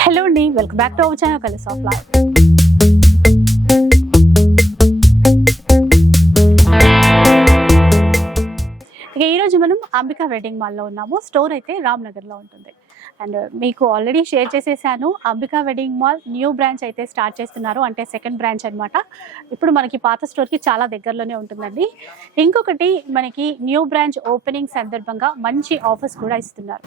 Hello అండి, welcome back to our channel colours of life. ఇక ఈరోజు మనం అంబికా వెడ్డింగ్ మాల్లో ఉన్నాము. స్టోర్ అయితే రామ్నగర్లో ఉంటుంది. అండ్ మీకు ఆల్రెడీ షేర్ చేసేసాను, Ambika wedding mall new branch అయితే స్టార్ట్ చేస్తున్నారు, అంటే సెకండ్ బ్రాంచ్ అనమాట. ఇప్పుడు మనకి పాత స్టోర్కి చాలా దగ్గరలోనే ఉంటుందండి. ఇంకొకటి మనకి న్యూ బ్రాంచ్ ఓపెనింగ్ సందర్భంగా మంచి ఆఫర్స్ కూడా ఇస్తున్నారు.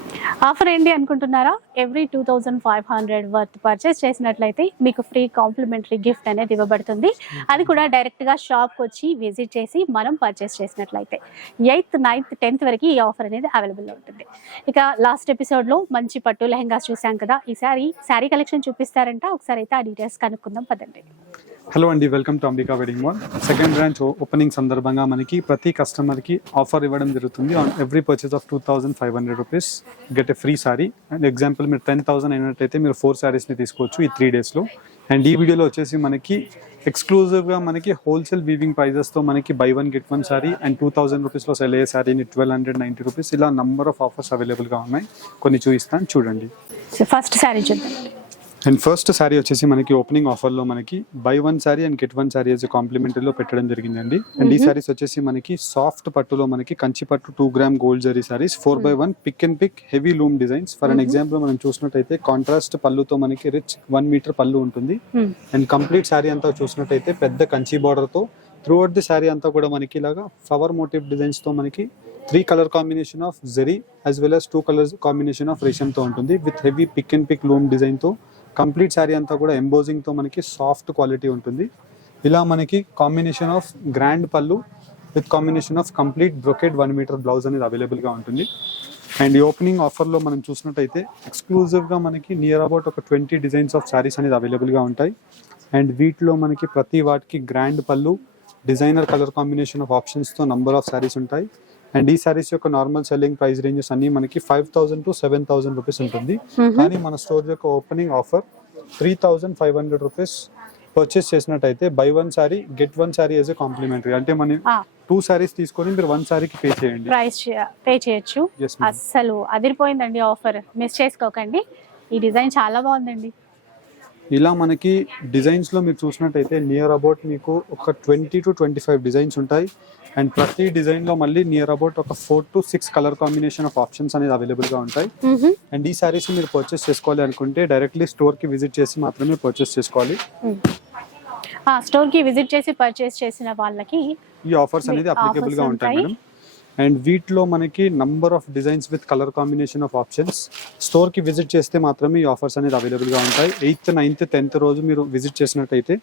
ఆఫర్ ఏంటి అనుకుంటున్నారా? ఎవ్రీ 2500 వర్త్ పర్చేస్ చేసినట్లయితే మీకు ఫ్రీ కాంప్లిమెంటరీ గిఫ్ట్ అనేది ఇవ్వబడుతుంది. అది కూడా డైరెక్ట్గా షాప్కి వచ్చి విజిట్ చేసి మనం పర్చేస్ చేసినట్లయితే 8th, 9th, 10th వరకు ఈ ఆఫర్ అనేది అవైలబుల్లో ఉంటుంది. ఇక లాస్ట్ ఎపిసోడ్లో మంచి పట్టు లెహెంగాస్ చూసాం కదా, ఈసారి శారీ కలెక్షన్ చూపిస్తారంట. ఒకసారి అయితే ఆ డీటెయిల్స్ కనుక్కుందాం పదండి. హలో అండి, welcome to Ambika wedding mall. Second branch opening సందర్భంగా మనకి ప్రతి కస్టమర్కి ఆఫర్ ఇవ్వడం జరుగుతుంది. On every purchase of 2500 rupees get a free sorry. And example మీరు 10,000 అయినట్టయితే మీరు 4 శారీస్ని తీసుకోవచ్చు ఈ 3 డేస్లో. అండ్ ఈ వీడియోలో వచ్చేసి మనకి ఎక్స్క్లూజివ్గా మనకి హోల్సేల్ వీవింగ్ ప్రైజెస్తో మనకి బై 1 గెట్ 1 సారీ అండ్ 2000 రూపీస్లో సెల్ అయ్యే సారీని 1290 రూపీస్, ఇలా నంబర్ ఆఫ్ ఆఫర్స్ అవైలబుల్గా ఉన్నాయి. కొన్ని చూపిస్తాను చూడండి. ఫస్ట్ శారీ చూద్దాం. అండ్ ఫస్ట్ శారీ వచ్చేసి మనకి ఓపెనింగ్ ఆఫర్లో మనకి buy 1 sari and get 1 sari as కాంప్లిమెంటరీలో పెట్టడం జరిగిందండి. అండ్ ఈ శారీస్ వచ్చేసి మనకి సాఫ్ట్ పట్టులో మనకి కంచి పట్టు 2 gram gold zari saris 4x1 pick and pick heavy loom designs. For an example మనం చూసినట్టయితే కాంట్రాస్ట్ పళ్ళుతో మనకి రిచ్ 1 మీటర్ పళ్ళు ఉంటుంది. అండ్ కంప్లీట్ శారీ అంతా చూసినట్టయితే పెద్ద కంచి బార్డర్ తో త్రూ అవుట్ ది శారీ అంతా కూడా మనకి ఇలాగా ఫ్లవర్ మోటివ్ డిజైన్స్ తో మనకి 3 colour combination of zari as well as 2 colours combination of resham తో ఉంటుంది. With heavy pick and pick loom design తో కంప్లీట్ శారీ అంతా కూడా ఎంబోజింగ్ తో మనకి సాఫ్ట్ క్వాలిటీ ఉంటుంది. ఇలా మనకి కాంబినేషన్ ఆఫ్ గ్రాండ్ పళ్ళు with combination of complete brocade 1 metre blouse అనేది అవైలబుల్గా ఉంటుంది. అండ్ ఈ ఓపెనింగ్ ఆఫర్లో మనం చూసినట్టయితే ఎక్స్క్లూజివ్గా మనకి నియర్ అబౌట్ ఒక 20 డిజైన్స్ ఆఫ్ శారీస్ అనేది అవైలబుల్గా ఉంటాయి. అండ్ వీటిలో మనకి ప్రతి వాటికి గ్రాండ్ పళ్ళు, డిజైనర్ కలర్ కాంబినేషన్ ఆఫ్ ఆప్షన్స్తో నంబర్ ఆఫ్ శారీస్ ఉంటాయి. అండ్ ఈ శారీస్ యొక్క నార్మల్ సెల్లింగ్ ప్రైస్ రేంజెస్ అన్ని మనకి 5000 to 7000 రూపీస్ ఉంటుంది. కానీ మన స్టోర్ యొక్క ఓపెనింగ్ ఆఫర్ 3500 రూపీస్ పర్చేస్ చేసినట్టయితే buy 1 sari get 1 sari as a complimentary. అంటే మనం 2 శారీస్ తీసుకొని మీరు 1 శారీకి పే చేయండి, ప్రైస్ పే చేయొచ్చు. అస్సలు అదిరిపోయిందండి ఆఫర్, మిస్ చేసుకోకండి. ఈ డిజైన్ చాలా బాగుందండి. ఇలా మనకి డిజైన్స్లో మీరు చూసినట్టయితే నియర్ అబౌట్ మీకు ఒక 20 to 25 డిజైన్స్ ఉంటాయి. అండ్ ప్రతి డిజైన్లో మళ్ళీ నియర్ అబౌట్ ఒక 4 to 6 colour combination of options అనేది అవైలబుల్గా ఉంటాయి. అండ్ ఈ శారీస్ మీరు పర్చేస్ చేసుకోవాలి అనుకుంటే డైరెక్ట్లీ స్టోర్కి విజిట్ చేసి మాత్రమే పర్చేస్ చేసుకోవాలి. స్టోర్కి విజిట్ చేసి పర్చేస్ చేసిన వాళ్ళకి ఈ ఆఫర్స్ అనేది అప్లికేబుల్గా ఉంటాయి మేడం. అండ్ వీటిలో మనకి number of designs with colour combination of options. స్టోర్కి విజిట్ చేస్తే మాత్రమే ఈ ఆఫర్స్ అనేది అవైలబుల్గా ఉంటాయి. 8th, 9th, 10th రోజు మీరు విజిట్ చేసినట్టయితే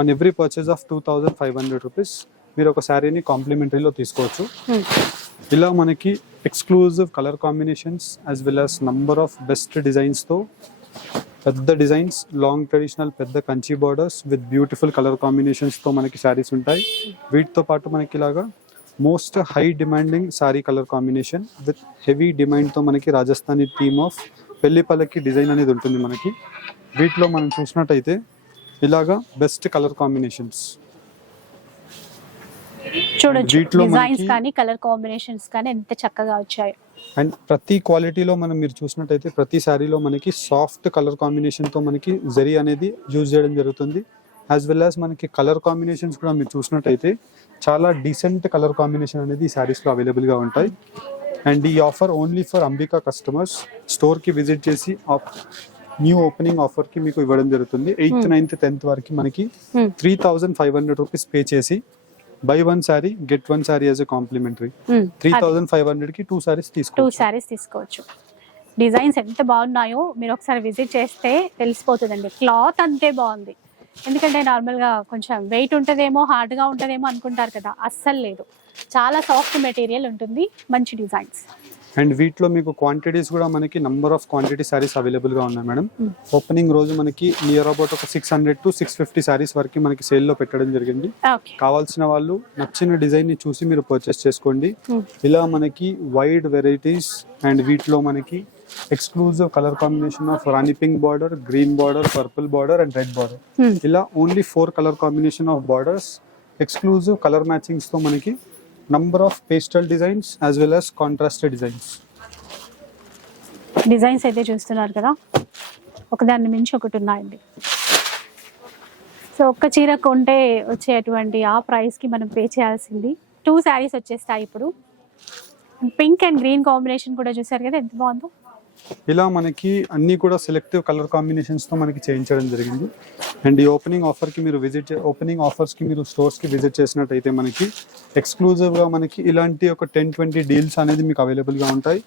on every purchase of 2500 rupees మీరు ఒక శారీని కాంప్లిమెంటరీలో తీసుకోవచ్చు. ఇలా మనకి exclusive colour combinations as well as number of best డిజైన్స్తో పెద్ద డిజైన్స్, లాంగ్ ట్రెడిషనల్ పెద్ద Kanchi borders with beautiful colour కాంబినేషన్స్తో మనకి శారీస్ ఉంటాయి. వీటితో పాటు మనకి ఇలాగా most high demanding sari colour combination with heavy డిమాండ్తో మనకి రాజస్థానీ థీమ్ ఆఫ్ పెళ్లి పల్లకి డిజైన్ అనేది ఉంటుంది మనకి. వీటిలో మనం చూసినట్టయితే ఇలాగా బెస్ట్ కలర్ కాంబినేషన్స్ చూడొచ్చు. డిజైన్స్ కానీ కలర్ కాంబినేషన్స్ కానీ ఎంత చక్కగా వచ్చాయి. అండ్ ప్రతి క్వాలిటీలో మనం మీరు చూసినట్టయితే ప్రతి శారీలో మనకి సాఫ్ట్ కలర్ కాంబినేషన్తో మనకి జరీ అనేది యూజ్ చేయడం జరుగుతుంది. యాజ్ వెల్ యాజ్ మనకి కలర్ కాంబినేషన్స్ కూడా మీరు చూసినట్టయితే చాలా డీసెంట్ కలర్ కాంబినేషన్ అనేది ఈ శారీస్లో అవైలబుల్గా ఉంటాయి. అండ్ ఈ offer only for Ambika customers. స్టోర్కి విజిట్ చేసి న్యూ ఓపెనింగ్ ఆఫర్కి మీకు ఇవ్వడం జరుగుతుంది. 8th, 9th, 10th వరకు మనకి 3500 రూపీస్ పే చేసి buy 1 sari get 1 sari as a complimentary 3500కి 2 శారీస్ తీసుకోవచ్చు. డిజైన్స్ ఎంత బాగున్నాయో మీరు ఒకసారి విజిట్ చేస్తే తెలిసిపోతుందండి. క్లాత్ అంతే బాగుంది. ఎందుకంటే నార్మల్గా కొంచెం వెయిట్ ఉంటుందేమో, హార్డ్గా ఉంటుందేమో అనుకుంటారు కదా, అస్సలు లేదు. చాలా సాఫ్ట్ మెటీరియల్ ఉంటుంది, మంచి డిజైన్స్. అండ్ వీటిలో మీకు క్వాంటిటీస్ కూడా మనకి నంబర్ ఆఫ్ క్వాంటిటీ శారీస్ అవైలబుల్గా ఉన్నాయి మేడం. ఓపెనింగ్ రోజు మనకి నియర్ అబౌట్ ఒక 600 to 650 శారీస్ వరకు మనకి సేల్లో పెట్టడం జరిగింది. కావాల్సిన వాళ్ళు నచ్చిన డిజైన్ ని చూసి మీరు పర్చేస్ చేసుకోండి. ఇలా మనకి వైడ్ వెరైటీస్ అండ్ వీటిలో మనకి exclusive colour combination of rani pink border, green border, purple border and red border. ఇలా only 4 colour combination of borders, exclusive colour matchings తో మనకి number of pastel designs as well as contrasted designs అయితే చూస్తున్నారు కదా. ఒకదాన్ని మించి ఒకటి ఉన్నాయండి. సో ఒక్క చీర కొంటే వచ్చేటువంటి ఆ ప్రైస్కి మనం పే చేయాల్సింది 2 శారీస్ వచ్చేస్తాయి. ఇప్పుడు పింక్ అండ్ గ్రీన్ కాంబినేషన్ కూడా చూసారు కదా ఎంత బాగుందో. ఇలా మనకి అన్ని కూడా సెలెక్టివ్ కలర్ కాంబినేషన్స్ తో మనకి చేయించడం జరిగింది. అండ్ ఈ ఓపెనింగ్ ఆఫర్స్ కి మీరు స్టోర్స్ కి విజిట్ చేసినట్టయితే మనకి ఎక్స్క్లూజివ్ గా మనకి ఇలాంటి ఒక 10-20 డీల్స్ అనేది మీకు అవైలబుల్ గా ఉంటాయి.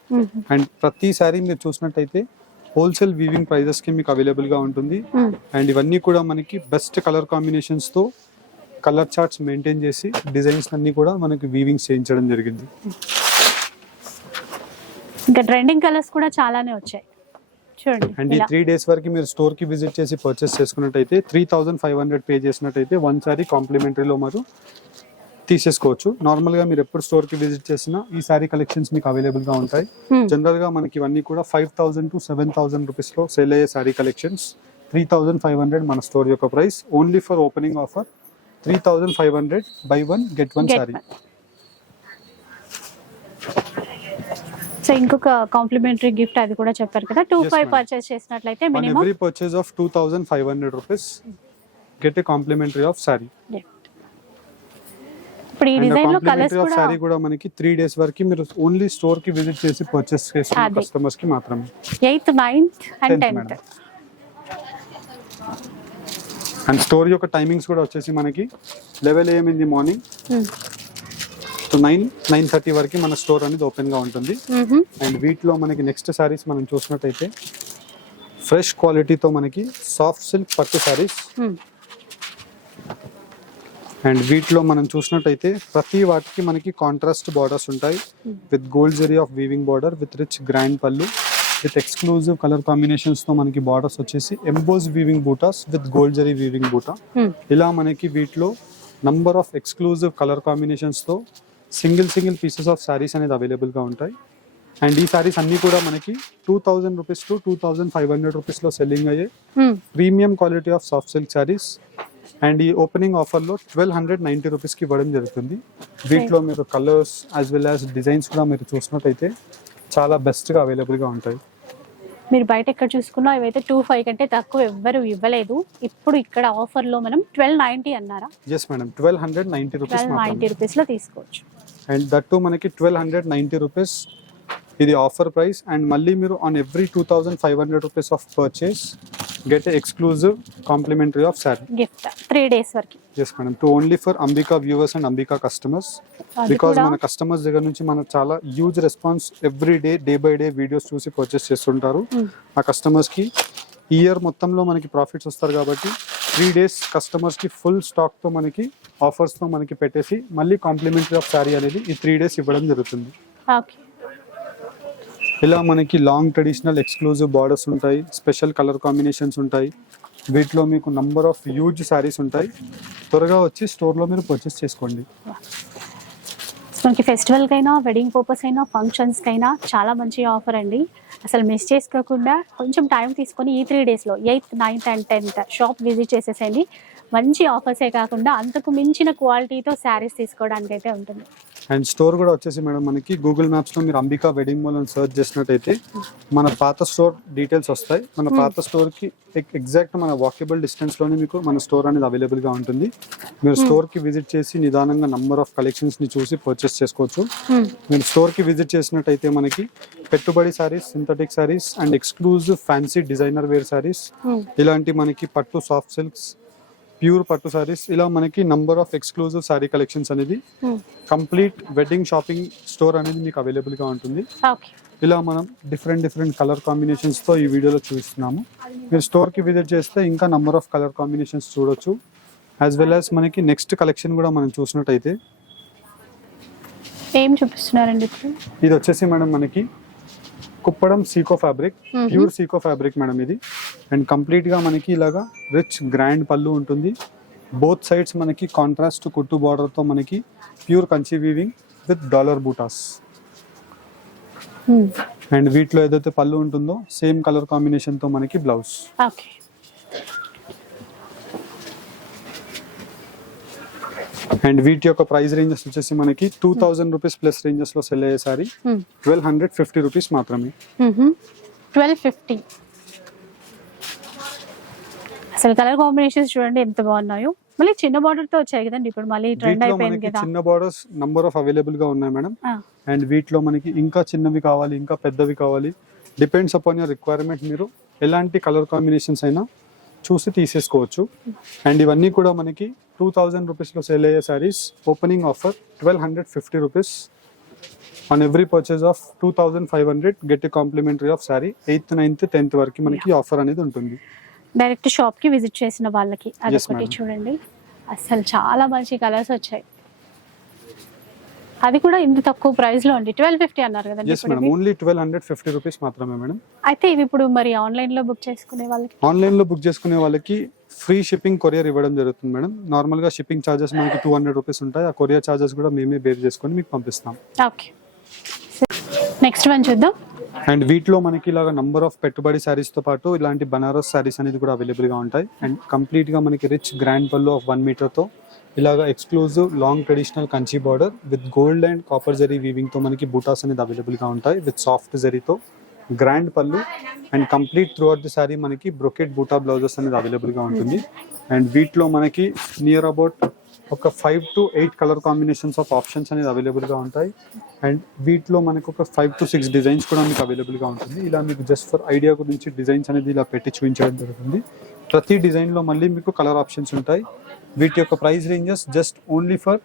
అండ్ ప్రతిసారి మీరు చూసినట్టయితే హోల్సేల్ వీవింగ్ ప్రైజెస్ కి మీకు అవైలబుల్ గా ఉంటుంది. అండ్ ఇవన్నీ కూడా మనకి బెస్ట్ కలర్ కాంబినేషన్స్ తో కలర్ చార్ట్స్ మెయింటైన్ చేసి డిజైన్స్ అన్ని కూడా మనకి వీవింగ్స్ చేయించడం జరిగింది. ఇంకా ట్రెండింగ్ కలర్స్ కూడా చాలానే వచ్చాయి చూడండి. అండ్ ఈ 3 days వరకు మీరు స్టోర్ కి విజిట్ చేసి పర్చేస్ చేసుకున్నట్టయితే 3500 పే చేసినట్టయితే 1 సారీ కాంప్లిమెంటరీలో మీరు తీసేసుకోవచ్చు. నార్మల్ గా మీరు ఎప్పుడు స్టోర్ కి విజిట్ చేసినా ఈ సారీ కలెక్షన్స్ మీకు అవైలబుల్ గా ఉంటాయి. జనరల్ గా మనకి ఇవన్నీ కూడా 5000 to 7000 రూపీస్ లో సేల్ అయ్యే సారీ కలెక్షన్స్. 3500 మన స్టోర్ యొక్క price. Only for opening offer 3500 by 1 get 1 sorry. So ఇంకొక కాంప్లిమెంటరీ గిఫ్ట్ అది కూడా చెప్పారు కదా. 25 పర్చేస్ చేసినట్లయితే minimum every purchase of 2500 rupees get a complimentary of saree. ఇప్పుడు ఈ డిజైన్ లో కలర్స్ కూడా సారీ కూడా మనకి 3 days వరకు మీరు ఓన్లీ స్టోర్ కి విజిట్ చేసి పర్చేస్ చేసిన కస్టమర్స్ కి మాత్రమే. 8th 9th and 10th. And store యొక్క టైమింగ్స్ కూడా వచ్చేసి మనకి 11 AM in the morning to 9:30 వరకు మన స్టోర్ అనేది ఓపెన్ గా ఉంటుంది. అండ్ వీటిలో మనకి నెక్స్ట్ సారీస్ మనం చూసినట్టయితే ఫ్రెష్ క్వాలిటీతో మనకి సాఫ్ట్ సిల్క్ పట్టు సారీస్. అండ్ వీటిలో మనం చూసినట్టయితే ప్రతి వాటికి మనకి కాంట్రాస్ట్ బార్డర్స్ ఉంటాయి with gold zari of weaving border with rich grand పళ్ళు విత్ ఎక్స్క్లూజివ్ కలర్ కాంబినేషన్స్ తో మనకి బార్డర్స్ వచ్చేసి emboss weaving buttas with gold zari weaving బూటా. ఇలా మనకి వీటిలో number of exclusive colour combinations తో సింగిల్ పీసెస్ ఆఫ్ సారీస్ అనేది అవైలబుల్ గా ఉంటాయి. అండ్ ఈ సారీస్ అన్ని కూడా మనకి 2000 రూపీస్ టు 2500 రూపీస్ లో సెల్లింగ్ అయ్యే premium quality of soft silk saris. And ఈ ఓపెనింగ్ ఆఫర్ లో 1290 రూపీస్ కి ఇవ్వడం జరుగుతుంది. వీటిలో మీరు colours as well as designs కూడా మీరు చూసినట్టయితే చాలా బెస్ట్ గా అవైలబుల్ గా ఉంటాయి. మీరు బయట ఎక్కడ చూసుకున్నా ఇవైతే 25 కంటే తక్కువ ఎవ్వరు ఇవ్వలేదు. ఇప్పుడు ఇక్కడ ఆఫర్ లో మనం 1290 అన్నారా? ఎస్ మేడం, 1290 రూపీస్ 1290 రూపీస్ లో తీసుకోవచ్చు. అండ్ దట్ టు మనకి 1290 రూపీస్ ఇది ఆఫర్ ప్రైస్. అండ్ మళ్ళీ మీరు on every 2500 rupees of purchase get exclusive complimentary of sari gift 3 days వరకు. Yes madam, to only for Ambika viewers and Ambika customers. Because మన customers దగ్గర నుంచి మనకు చాలా huge response every day by day videos చూసి purchase చేస్తుంటారు. ఆ కస్టమర్స్ కి ఇయర్ మొత్తంలో మనకి ప్రాఫిట్స్ వస్తారు కాబట్టి 3 days కస్టమర్స్ కి ఫుల్ స్టాక్ తో మనకి ఆఫర్స్ తో మనకి పెట్టేసి మళ్ళీ కాంప్లిమెంటరీ ఆఫ్ సారీ అనేది ఈ 3 days ఇవ్వడం జరుగుతుంది. ఇలా మనకి లాంగ్ ట్రెడిషనల్ ఎక్స్క్లూజివ్ బార్డర్స్ ఉంటాయి, స్పెషల్ కలర్ కాంబినేషన్స్ ఉంటాయి. వీటిలో మీకు నంబర్ ఆఫ్ హ్యూజ్ సారీస్ ఉంటాయి. త్వరగా వచ్చి స్టోర్లో మీరు పర్చేస్ చేసుకోండి. మనకి ఫెస్టివల్కైనా వెడ్డింగ్ పర్పస్ అయినా ఫంక్షన్స్కైనా చాలా మంచి ఆఫర్ అండి. అసలు మిస్ చేసుకోకుండా కొంచెం టైం తీసుకొని ఈ 3 daysలో 8th 9th and 10th shop visit చేసేసేయండి. మంచి ఆఫర్సే కాకుండా అంతకు మించిన క్వాలిటీతో శారీస్ తీసుకోవడానికి అయితే ఉంటుంది. అండ్ స్టోర్ కూడా వచ్చేసి మేడం మనకి గూగుల్ మ్యాప్స్లో మీరు అంబికా వెడ్డింగ్ మాల్ అని సర్చ్ చేసినట్టయితే మన పాత స్టోర్ డీటెయిల్స్ వస్తాయి. మన పాత స్టోర్కి ఎగ్జాక్ట్ మన వాకబుల్ డిస్టెన్స్లోనే మీకు మన స్టోర్ అనేది అవైలబుల్గా ఉంటుంది. మీరు స్టోర్కి విజిట్ చేసి నిదానంగా నంబర్ ఆఫ్ కలెక్షన్స్ని చూసి పర్చేస్ చేసుకోవచ్చు. మీరు స్టోర్కి విజిట్ చేసినట్టయితే మనకి పెట్టుబడి saris, synthetic saris and exclusive fancy designer wear saris, ఇలాంటి మనకి పట్టు సాఫ్ట్ సిల్క్స్, ప్యూర్ పట్టు సారీస్, ఇలా మనకి number of exclusive sorry collections అనేది కంప్లీట్ వెడ్డింగ్ షాపింగ్ స్టోర్ అనేది మీకు అవైలబుల్ గా ఉంటుంది. ఇలా మనం డిఫరెంట్ కలర్ కాంబినేషన్స్ తో ఈ వీడియోలో చూపిస్తున్నాము. మీరు స్టోర్ కి విజిట్ చేస్తే ఇంకా నంబర్ ఆఫ్ కలర్ కాంబినేషన్స్ చూడొచ్చు. యాజ్ వెల్ యాజ్ మనకి నెక్స్ట్ కలెక్షన్ కూడా మనం చూసినట్టయితే ఏం చూపిస్తున్నారండి ఇది వచ్చేసి మేడం మనకి Kuppadam sico fabric, pure sico fabric madam ఇది. అండ్ కంప్లీట్ గా మనకి ఇలాగా రిచ్ గ్రాండ్ పళ్ళు ఉంటుంది. బోత్ సైడ్స్ మనకి కాంట్రాస్ట్ కుట్టు బార్డర్ తో మనకి pure Kanchi weaving with dollar butas. And వీటిలో ఏదైతే పళ్ళు ఉంటుందో సేమ్ కలర్ కాంబినేషన్ తో మనకి బ్లౌజ్. అండ్ వీటి యొక్క ప్రైస్ రేంజెస్ వచ్చేసి మనకి 2000 రూపీస్ ప్లస్ రేంజెస్ లో సెల్ అయ్యే సారీ 1250 రూపీస్ మాత్రమే. 1250. అసలు కలర్ కాంబినేషన్స్ చూడండి ఎంత బాగున్నాయో. మళ్ళీ చిన్న బార్డర్ తో వచ్చాయి కదండి, ఇప్పుడు మళ్ళీ ట్రెండ్ వీటిలో అయిపోయింది మనకి కదా. చిన్న బార్డర్స్ నంబర్ ఆఫ్ అవైలబుల్ గా ఉన్నాయి మేడం. ఆ, అండ్ వీటిలో మనకి ఇంకా చిన్నవి కావాలి, ఇంకా పెద్దవి కావాలి, డిపెండ్స్ అపాన్ యువర్ రిక్వైర్మెంట్. మీరు ఎలాంటి కలర్ కాంబినేషన్స్ అయినా చూసి తీసేసుకోవచ్చు. అండ్ ఇవన్నీ కూడా మనకి 2000 రూపీస్లో సేల్ అయ్యే saris. Opening offer 1250 rupees. On every purchase of 2500 get a complimentary of sari. 8th, 9th, 10th వరకు మనకి ఆఫర్ అనేది ఉంటుంది. డైరెక్ట్ షాప్ కి విజిట్ చేసిన వాళ్ళకి అదొకటి madam. చూడండి, అసలు చాలా మంచి కలర్స్ వచ్చాయి. అది కూడా ఇంత తక్కువ ప్రైస్ లో అండి. 1250 అన్నారు కదండి ఎస్ మేడం, ఓన్లీ 1250 రూపీస్ మాత్రమే మేడం. అయితే ఇవి ఇప్పుడు మరి ఆన్లైన్ లో బుక్ చేసుకునే వాళ్ళకి ఆన్లైన్ లో బుక్ చేసుకునే వాళ్ళకి ఫ్రీ షిప్పింగ్ కొరియర్ ఇవ్వడం జరుగుతుంది మేడం. నార్మల్ గా షిప్పింగ్ ఛార్జెస్ మనకి 200 రూపీస్ ఉంటాయి. ఆ కొరియర్ ఛార్జెస్ కూడా మేమే బేర్ చేసుకొని మీకు పంపిస్తాం. ఓకే, నెక్స్ట్ వన్ చూద్దాం. అండ్ వీటిలో మనకి ఇలాగ నంబర్ ఆఫ్ పెట్టుబడి శారీస్ తో పాటు ఇలాంటి బనారస్ శారీస్ అనేది కూడా అవైలబుల్ గా ఉంటాయి. అండ్ కంప్లీట్ గా మనకి రిచ్ గ్రాండ్ పళ్ళు ఆఫ్ 1 మీటర్ తో ఇలాగ exclusive long traditional Kanchi border with gold and copper zari weaving తో మనకి బూటాస్ అనేది అవైలబుల్ గా ఉంటాయి. విత్ సాఫ్ట్ జరీతో గ్రాండ్ పళ్ళు and complete through out the sari మనకి బ్రొకెట్ బూటా బ్లౌజెస్ అనేది అవైలబుల్ గా ఉంటుంది. అండ్ వీటిలో మనకి నియర్ అబౌట్ ఒక 5 to 8 colour combinations of options అనేది అవైలబుల్ గా ఉంటాయి. అండ్ వీటిలో మనకు ఒక 5 to 6 డిజైన్స్ కూడా మీకు అవైలబుల్ గా ఉంటుంది. ఇలా మీకు జస్ట్ ఫర్ ఐడియా గురించి డిజైన్స్ అనేది ఇలా పెట్టి చూపించడం జరుగుతుంది. ప్రతి డిజైన్ లో మళ్ళీ మీకు కలర్ ఆప్షన్స్ ఉంటాయి. వీటి యొక్క price ranges just only for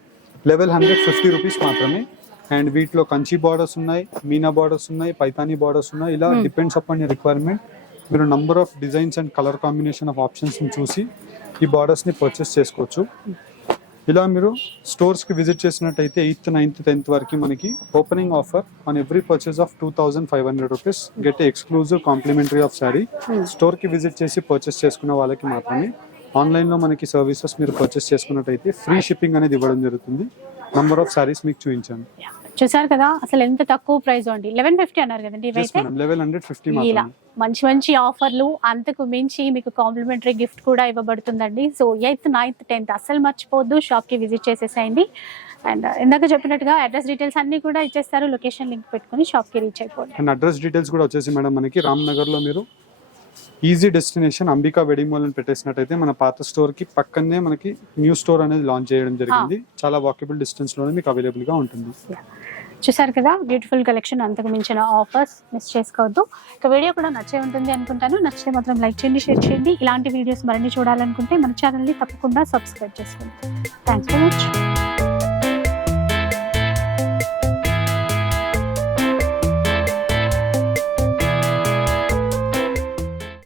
1150 rupees మాత్రమే. అండ్ వీటిలో కంచి బార్డర్స్ ఉన్నాయి, మీనా బార్డర్స్ ఉన్నాయి, పైతానీ బార్డర్స్ ఉన్నాయి. ఇలా డిపెండ్స్ అపాన్ యర్ రిక్వైర్మెంట్. మీరు number of designs and colour combination of options చూసి ఈ బార్డర్స్ ని పర్చేస్ చేసుకోవచ్చు. ఇలా మీరు స్టోర్స్ కి విజిట్ చేసినట్టయితే 8th, 9th, 10th వరకు మనకి opening offer on every purchase of 2500 rupees get exclusive complimentary of sari. Store కి విజిట్ చేసి పర్చేస్ చేసుకున్న వాళ్ళకి మాత్రమే. ఆన్లైన్ లో మనకి సర్వీసెస్ మీరు పర్చేస్ చేసుకున్నట్టయితే ఫ్రీ షిప్పింగ్ అనేది ఇవ్వడం జరుగుతుంది. నంబర్ ఆఫ్ శారీస్ మీకు చూపించాను. చూసారు కదా అసలు ఎంత తక్కువ ప్రైస్ అండి. 1150 అన్నారు కదండి ఇవైతే. 1150 ఇలా మాత్రమే. మంచి మంచి ఆఫర్లు, అంతకు మించి మీకు కాంప్లిమెంటరీ గిఫ్ట్ కూడా ఇవ్వబడుతుందండి. సో 8th, 9th, 10th అస్సలు మర్చిపోద్దు, షాప్ కి విజిట్ చేసేసేయండి. అండ్ ఇందాక చెప్పినట్టుగా అడ్రస్ డీటెయిల్స్ అన్ని కూడా ఇచ్చేస్తారు. లొకేషన్ లింక్ పెట్టుకుని షాప్ కి రీచ్ అయిపోండి. అండ్ అడ్రస్ డీటెయిల్స్ కూడా వచ్చేసి మేడం మనకి రామ్నగర్ లో మీరు easy destination Ambika wedding mall అని పెట్టేసినట్టయితే మన పాత స్టోర్ కి పక్కనే మనకి న్యూ స్టోర్ అనేది లాంచ్ చేయడం జరిగింది. చాలా వాకబుల్ డిస్టెన్స్ లోనే మీకు అవైలబుల్ గా ఉంటుంది. చూసారు కదా బ్యూటిఫుల్ కలెక్షన్, అంతకు మించిన ఆఫర్స్ మిస్ చేసుకోవద్దు. ఇక వీడియో కూడా నచ్చే ఉంటుంది అనుకుంటాను. నచ్చితే మాత్రం లైక్ చేయండి, షేర్ చేయండి. ఇలాంటి వీడియోస్ మరిన్ని చూడాలనుకుంటే మన ఛానల్ని తప్పకుండా సబ్స్క్రైబ్ చేసుకోండి. Thanks for watching.